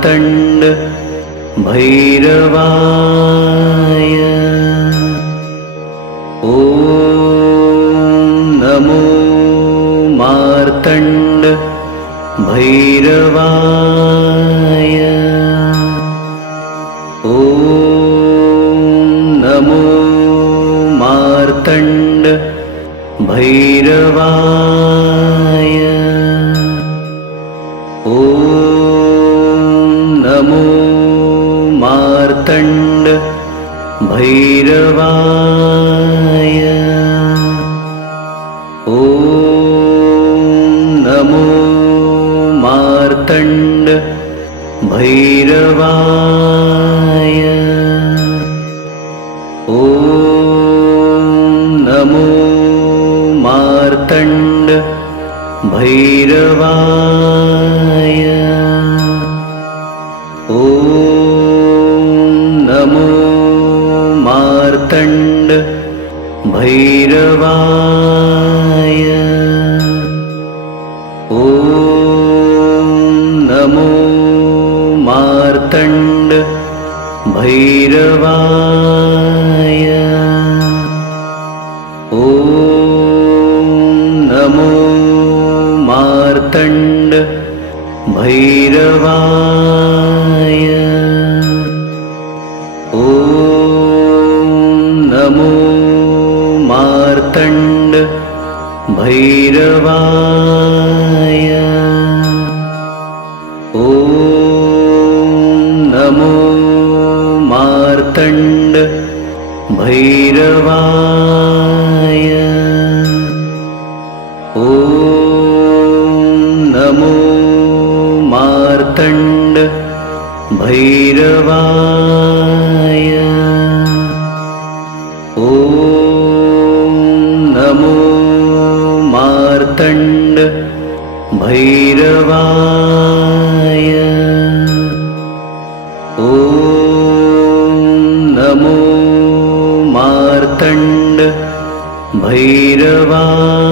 मार्तण्ड भैरवाय। ॐ नमो मार्तण्ड भैरवाय। ॐ नमो मार्तण्ड भैरवाय मार्तण्ड भैरवाय ॐ नमो मार्तण्ड भैरवाय ॐ नमो मार्तण्ड भैरवाय भैरवाय ॐ नमो मार्तण्ड भैरवाय। ॐ नमो मार्तण्ड भैरवाय भैरवाय ॐ नमो मार्तण्ड भैरवाय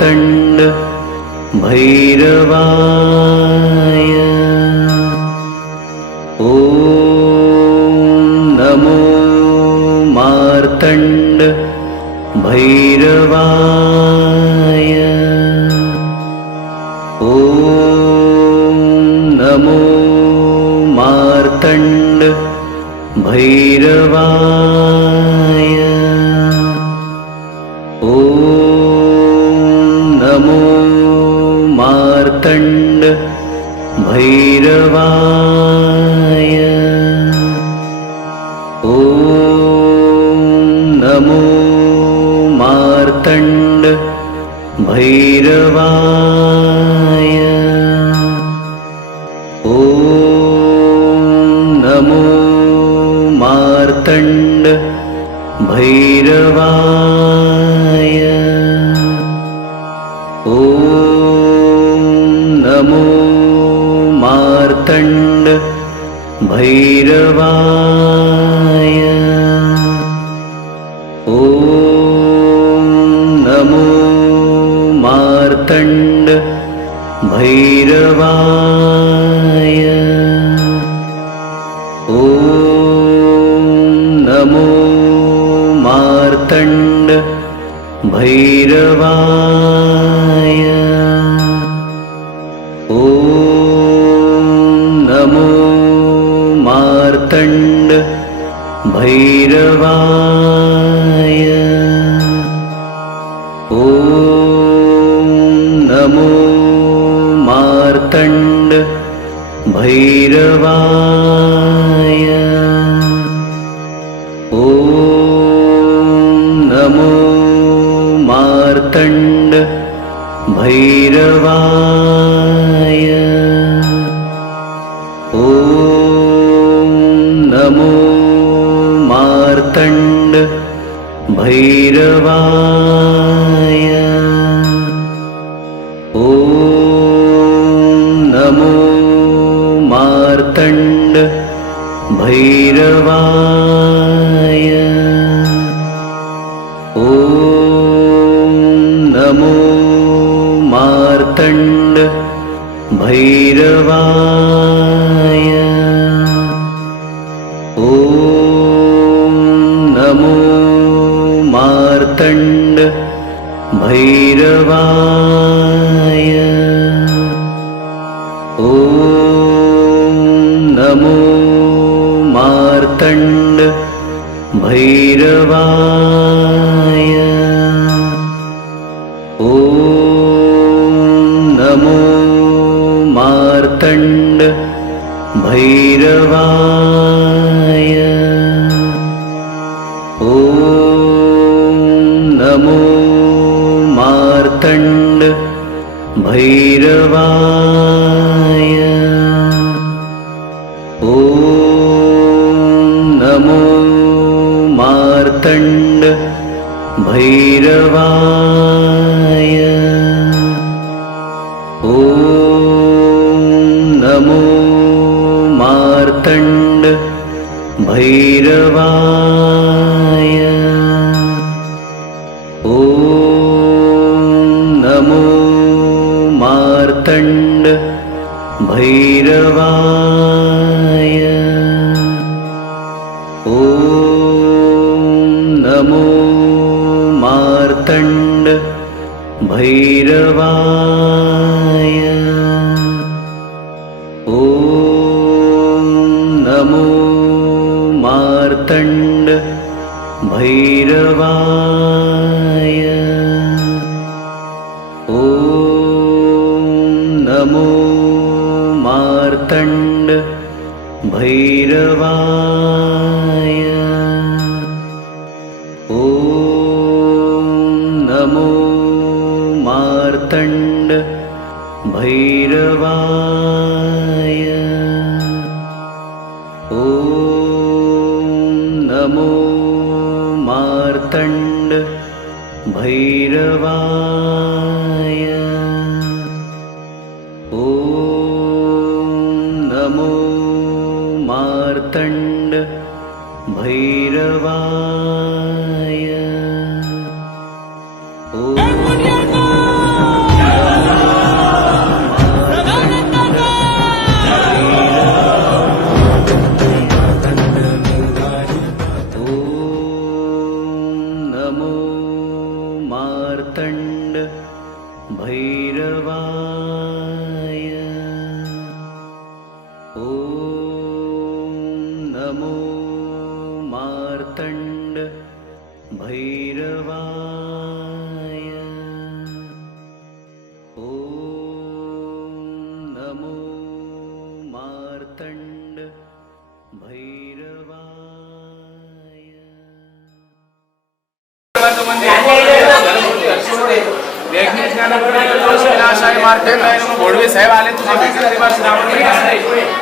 मार्तण्ड भैरवाय। ॐ नमो मार्तण्ड भैरवाय। ॐ नमो मार्तण्ड भैरवाय मार्तण्ड भैरवाय। ॐ नमो मार्तण्ड भैरवाय भैरवाय। ॐ नमो मार्तण्ड भैरवाय। नमो मार्तण्ड भैरवाय। ैर्वाय ॐ नमो मार्तण्ड भैरवाय। ॐ नमो मार्तण्ड भैरवाय। ॐ नमो तण्ड भैरवा। भैरवा। मार्तण्ड भैरवाय ॐ नमो मार्तण्ड भैरवाय ॐ नमो मार्तण्ड भैरवाय भैरवाय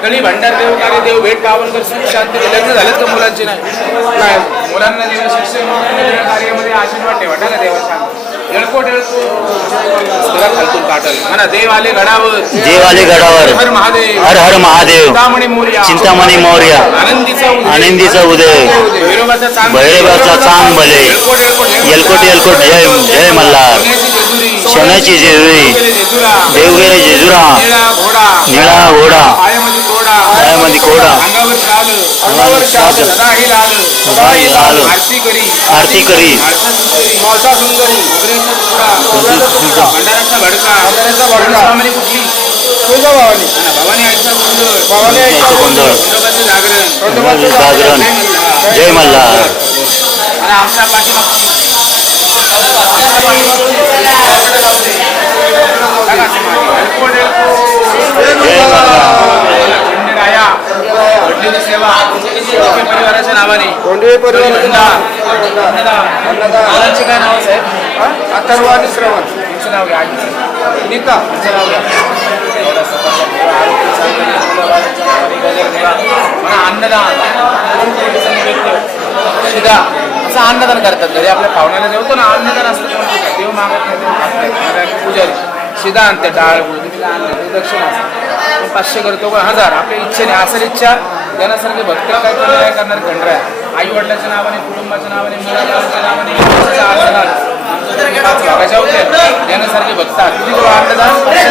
कळी भंडार देव भांडारदेव कालेदेव भेट पावनकर सुख शांती लग्न झालं तर मुलांचे नाही? काय मुलांना जेव्हा शिक्षण कार्यामध्ये आशीर्वाद ठेवा ना देवाचा देव? आले घडावर हर महादेव. हर हर महादेव. चिंतामणी मौर्य. आनंदीचा उदय. भैरवाचा चांग भले. येळकोट येळकोट जय जय मल्हार. सोन्याची जेजुरी देवगिरी जेजुरा निळा घोडा पायामध्ये कोडा अंगावर शाल सदाही लाल सदाही लाल आरती करी आरती करी मौसा सुंदरी भंडाराचा भडका भंडाराचा भडका भवानी भवानी जागरण जागरण जय मल्हार आमच्या पाठी कोंडे परिवार आमचं काय नाव साहेब अथर्वा श्रवण तुमचं नाव घ्या नीता तुमचं नाव घ्या अन्नदान शिदा असं अन्नदान करतात घरी आपल्या पाहुण्याला देवतो ना अन्नदान असतं देव मागत नाही पूजारी शिदा आणते डाळ गुळ आणलं दक्षिण असतं पाचशे करतो का हजार. आपल्या इच्छेने असेल इच्छा देण्यासारखे भक्त काय काय करणार खंडर आहे आई वडिलाच्या नावाने कुटुंबाच्या नावाने मुलाच्या नावाने पाच देण्यासारखे भक्त किती करू अन्नदान पाचशे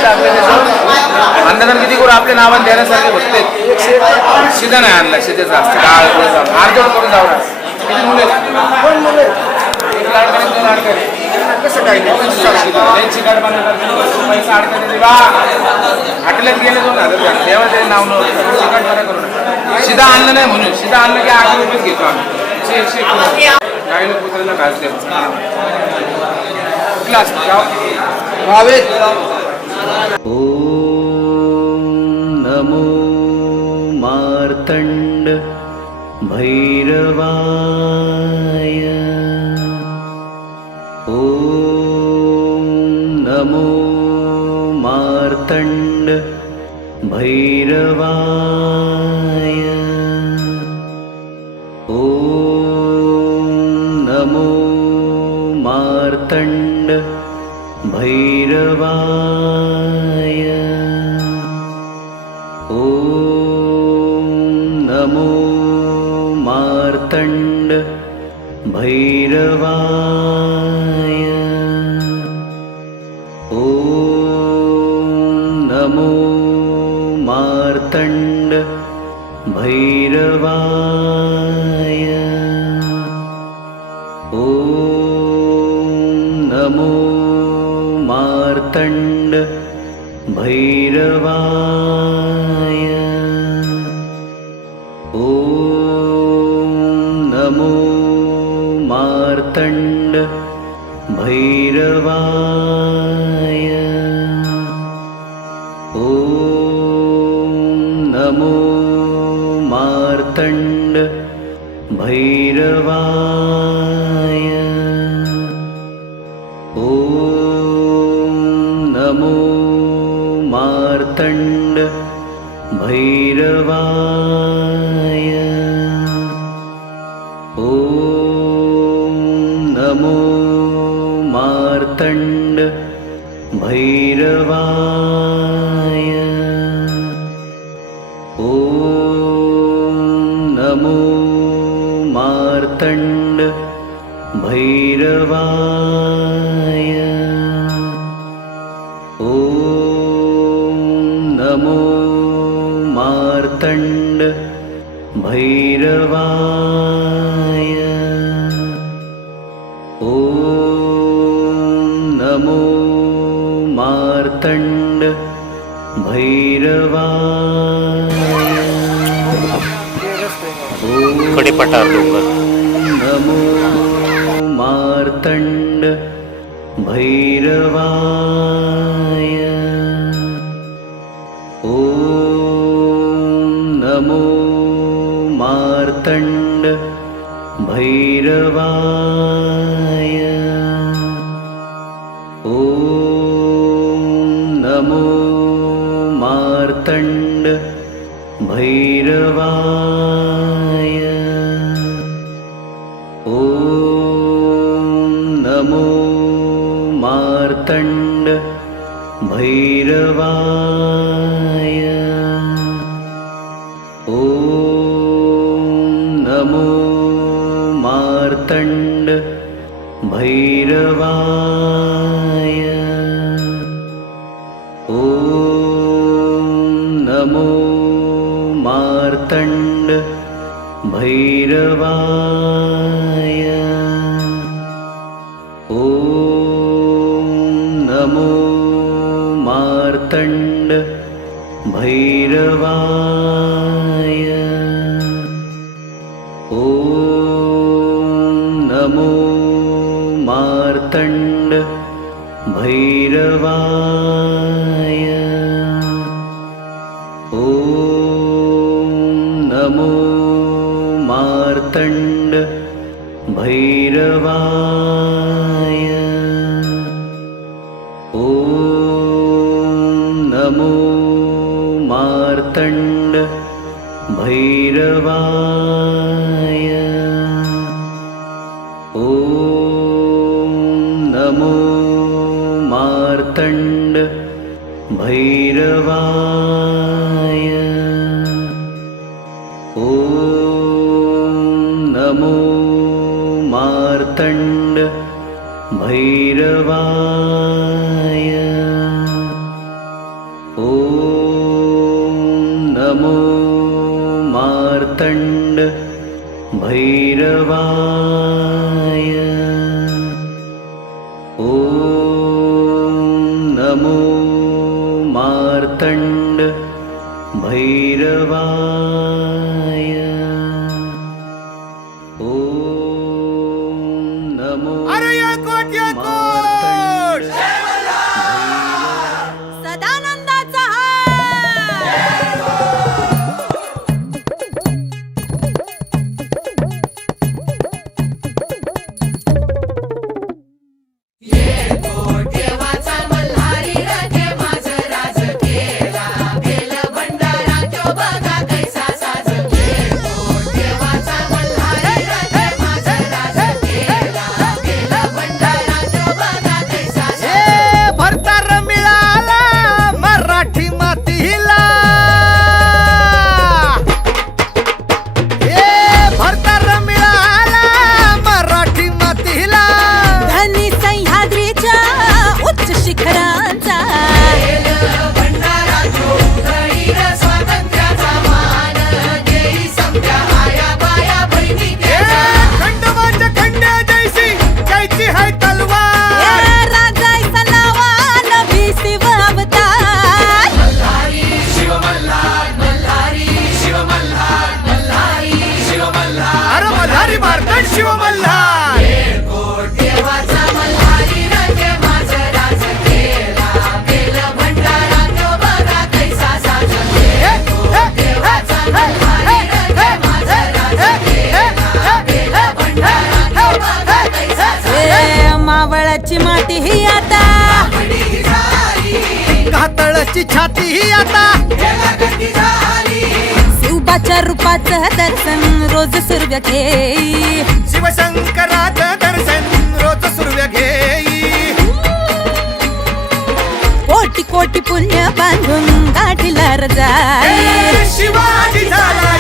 अन्नदान किती करू? आपल्या नावाने देण्यासारखे भक्त आहेत शिदा नाही आणला शिदेचं असतं. डाळ गुळ जाऊन अर्धवट करून जाऊ किती मुले एक लाडका दोन लाडका कसं काय त्यांची कार्ड बनवतात पैसा अडकले बा आटल्यात गेले दोन हजार झाले. तेव्हा ते नाव नव्हतं चिकट बरं करू नका शिदा आणलं नाही म्हणून शिदा आणलं की आठ रुपयेच घेतो आम्ही शे शे गाईला कुत्र्याला घास द्यायचा कुठला असतो गाव भावेत ॐ नमो मार्तण्ड भैरवाय भैरवाय। ॐ नमो मार्तण्ड भैरवाय। ॐ नमो मार्तण्ड भैरवाय। ॐ नमो तण्ड भैरवा। मार्तण्ड भैरवाय। ॐ नमो मार्तण्ड भैरवाय। ॐ नमो मार्तण्ड भैरवाय भैरवाय ॐ नमो मार्तण्ड भैरवाय कडेपटार डोंगर नमो मार्तण्ड भैरवाय भैरवाय। ॐ नमो मार्तण्ड भैरवाय। ॐ नमो मार्तण्ड भैरवा भैरवाय। ॐ नमो मार्तण्ड भैरवाय। भैरवाय। ॐ नमो मार्तण्ड खाती आता. शिवबाच्या रूपाचं दर्शन रोज सूर्य घे शिवशंकराचं दर्शन रोज सूर्य घे कोटी कोटी पुण्य बांधून गाठीला रजा शिवाजी झाला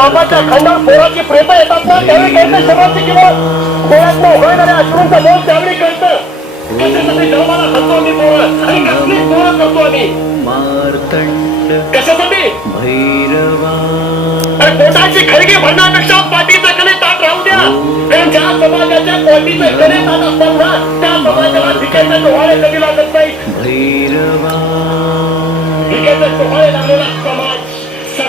बाबाच्या खंडावर पोराची प्रेत येतात ना त्यावेळी कळतं शरीराची किंवा पोळ्यात उघडणाऱ्या अश्रूंचा बोल त्यावेळी कळतं. पोटाची खळगी भरण्यापेक्षा पाठीचा कले ताट राहू द्या. ज्या समाजाच्या पाठीचा कले ताट असतात त्या समाजाला भिकायचा डोहाळे कधी लागत नाही. भिकायचा डोहाळे लागलेला समाज